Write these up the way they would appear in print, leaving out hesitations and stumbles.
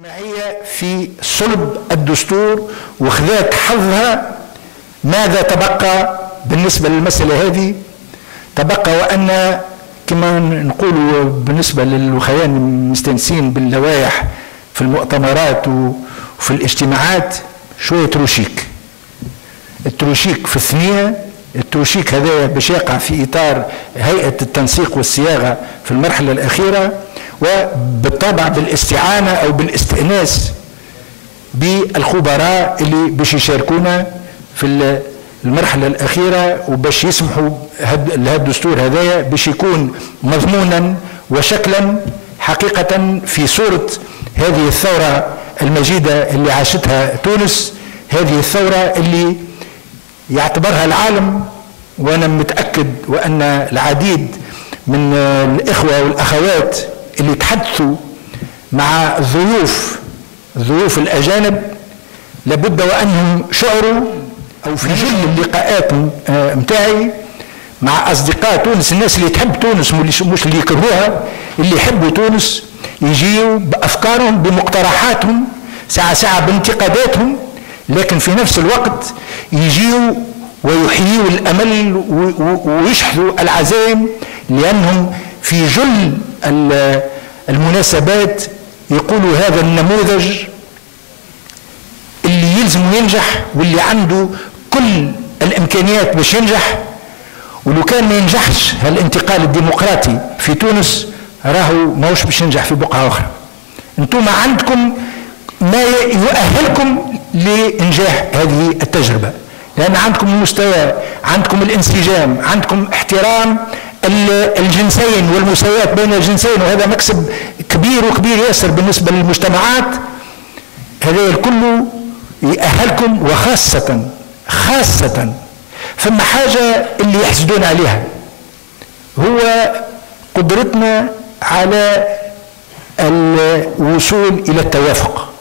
الاجتماعية في صلب الدستور وخذات حظها. ماذا تبقى بالنسبة للمسألة هذه؟ تبقى وأن كما نقول بالنسبة للوخيان المستانسين باللوائح في المؤتمرات وفي الاجتماعات شوية تروشيك. التروشيك في الثنية، التروشيك هذا باش يقع في إطار هيئة التنسيق والصياغة في المرحلة الأخيرة، وبالطبع بالاستعانة أو بالاستئناس بالخبراء اللي باش يشاركونا في المرحلة الأخيرة وباش يسمحوا لهذا الدستور هذايا باش يكون مضمونا وشكلا حقيقة في صورة هذه الثورة المجيدة اللي عاشتها تونس، هذه الثورة اللي يعتبرها العالم. وأنا متأكد وأن العديد من الإخوة والأخوات اللي تحدثوا مع الضيوف الأجانب لابد وأنهم شعروا أو في جل اللقاءات متاعي مع أصدقاء تونس، الناس اللي تحب تونس مش اللي يكرهوها، اللي يحبوا تونس يجيوا بأفكارهم بمقترحاتهم ساعة بانتقاداتهم، لكن في نفس الوقت يجيوا ويحيوا الأمل ويشحذوا العزائم، لأنهم في جل المناسبات يقولوا هذا النموذج اللي يلزم ينجح واللي عنده كل الإمكانيات باش ينجح، ولو كان ما ينجحش هالانتقال الديمقراطي في تونس راهو ماهوش باش ينجح في بقعة أخرى. انتم عندكم ما يؤهلكم لإنجاح هذه التجربة، لأن عندكم المستوى، عندكم الانسجام، عندكم احترام الجنسين والمساواة بين الجنسين، وهذا مكسب كبير وكبير ياسر بالنسبة للمجتمعات. هذا الكل يأهلكم، وخاصة ثم حاجة اللي يحسدون عليها هو قدرتنا على الوصول إلى التوافق،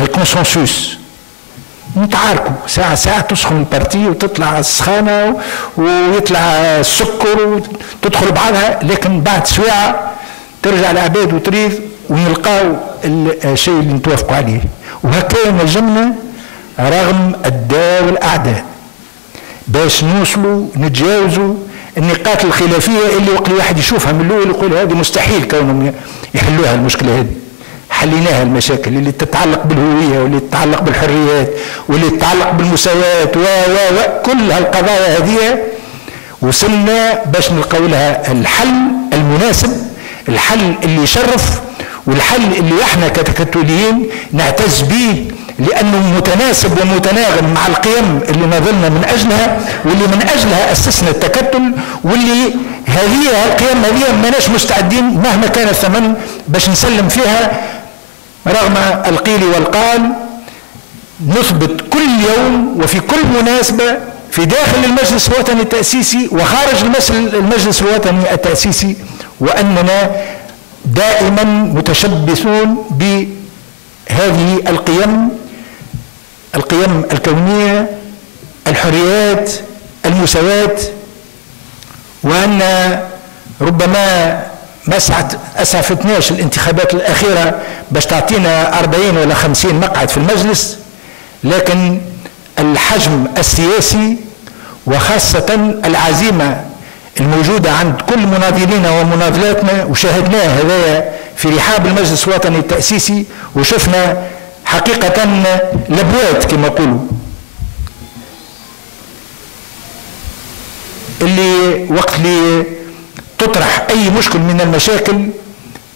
الكونسنسوس. نتعاركوا ساعة تسخن البارتي وتطلع السخانة ويطلع السكر وتدخل بعضها، لكن بعد سواعة ترجع العباد وتريد ونلقاو الشيء اللي نتوافقوا عليه. وهكذا نجمنا رغم الداء والأعداء باش نوصلوا نتجاوزوا النقاط الخلافية اللي وقت الواحد يشوفها من الأول يقول هذه مستحيل كونهم يحلوها المشكلة هذه. حليناها المشاكل اللي تتعلق بالهوية واللي تتعلق بالحريات واللي تتعلق بالمساواة كل هالقضايا هذه وصلنا باش نلقاو لها الحل المناسب، الحل اللي يشرف، والحل اللي احنا كتكتليين نعتز به لأنه متناسب ومتناغم مع القيم اللي نظلنا من أجلها واللي من أجلها أسسنا التكتل، واللي هذه القيم هذه ماناش مستعدين مهما كان الثمن باش نسلم فيها رغم القيل والقال. نثبت كل يوم وفي كل مناسبة في داخل المجلس الوطني التأسيسي وخارج المجلس الوطني التأسيسي وأننا دائما متشبثون بهذه القيم الكونية، الحريات، المساواة، وأن ربما ما أسعفتناش الانتخابات الأخيرة باش تعطينا 40 ولا 50 مقعد في المجلس، لكن الحجم السياسي وخاصة العزيمة الموجودة عند كل مناضلينا ومناضلاتنا، وشاهدناه هذا في رحاب المجلس الوطني التأسيسي، وشفنا حقيقة لبوات كما يقولوا اللي وقت اللي تطرح أي مشكل من المشاكل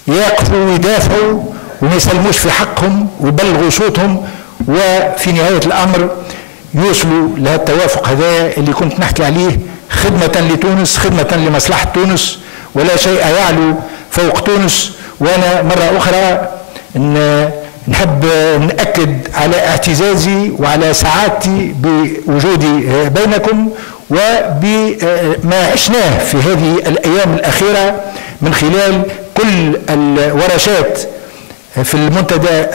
يقفوا ويدافعوا وما يسلموش في حقهم ويبلغوا صوتهم، وفي نهاية الأمر يوصلوا لهالتوافق هذا اللي كنت نحكي عليه، خدمة لتونس، خدمة لمصلحة تونس، ولا شيء يعلو فوق تونس. وأنا مرة أخرى نحب نأكد على اعتزازي وعلى سعادتي بوجودي بينكم وبما عشناه في هذه الأيام الأخيرة من خلال كل الورشات في المنتدى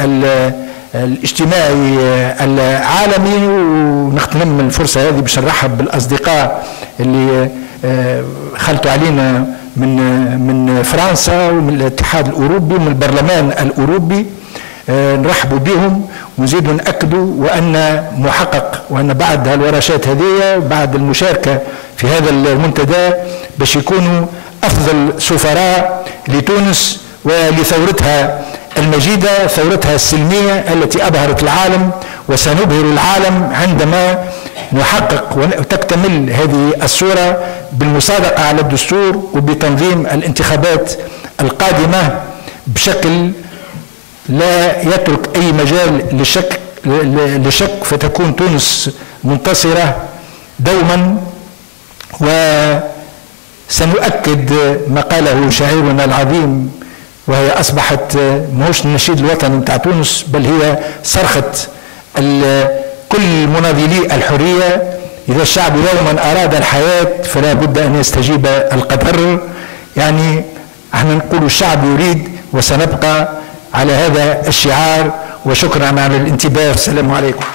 الاجتماعي العالمي. ونغتنم الفرصة هذه باش نرحب بالأصدقاء اللي خلطوا علينا من فرنسا ومن الاتحاد الأوروبي ومن البرلمان الأوروبي. نرحبوا بهم ونزيدوا نأكدوا وأن محقق، وأن بعد هالورشات هذه بعد المشاركة في هذا المنتدى باش يكونوا أفضل سفراء لتونس ولثورتها المجيدة، ثورتها السلمية التي أبهرت العالم، وسنبهر العالم عندما نحقق وتكتمل هذه الصورة بالمصادقة على الدستور وبتنظيم الانتخابات القادمة بشكل لا يترك أي مجال لشك فتكون تونس منتصرة دوما. وسنؤكد ما قاله شاعرنا العظيم، وهي أصبحت ماهوش النشيد الوطني بتاع تونس بل هي صرخة كل مناضلي الحرية: إذا الشعب يوما أراد الحياة فلا بد أن يستجيب القدر. يعني احنا نقول الشعب يريد، وسنبقى على هذا الشعار. وشكرا على الانتباه. السلام عليكم.